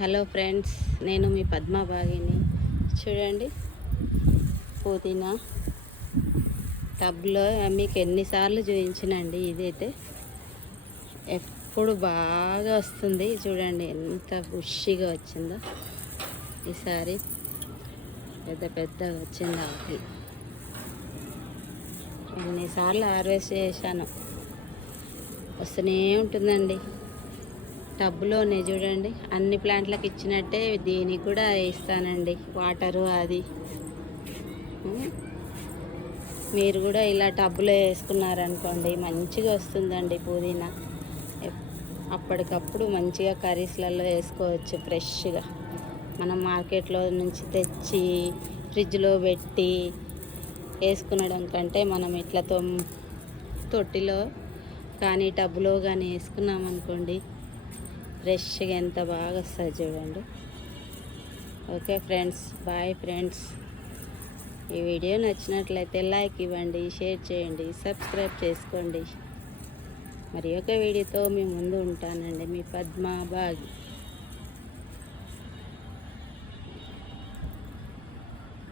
Hello friends, నేను మీ పద్మాబాగిని. చూడండి, పుదీనా టబ్లో మీకు ఎన్నిసార్లు చూపించినండి. ఇదైతే ఎప్పుడు బాగా వస్తుంది. చూడండి ఎంత బుషిగా వచ్చిందో. ఈసారి పెద్ద పెద్దగా వచ్చింది ఆకులు. ఎన్నిసార్లు హార్వెస్ట్ చేశాను, వస్తూనే ఉంటుందండి. టబ్లోనే చూడండి, అన్ని ప్లాంట్లకు ఇచ్చినట్టే దీనికి కూడా ఇస్తానండి వాటరు. అది మీరు కూడా ఇలా టబ్లో వేసుకున్నారనుకోండి, మంచిగా వస్తుందండి పుదీనా. అప్పటికప్పుడు మంచిగా కర్రీస్లలో వేసుకోవచ్చు ఫ్రెష్గా. మనం మార్కెట్లో నుంచి తెచ్చి ఫ్రిడ్జ్లో పెట్టి వేసుకునడం కంటే మనం ఇట్లా తొట్టిలో కానీ టబ్లో కానీ వేసుకున్నామనుకోండి, ఫ్రెష్గా ఎంత బాగా వస్తుంది చూడండి. Okay friends, bye friends. ఈ వీడియో నచ్చినట్లయితే లైక్ ఇవ్వండి, షేర్ చేయండి, సబ్స్క్రైబ్ చేసుకోండి. మరి ఒక వీడియోతో మీ ముందు ఉంటానండి, మీ పద్మాబాగి.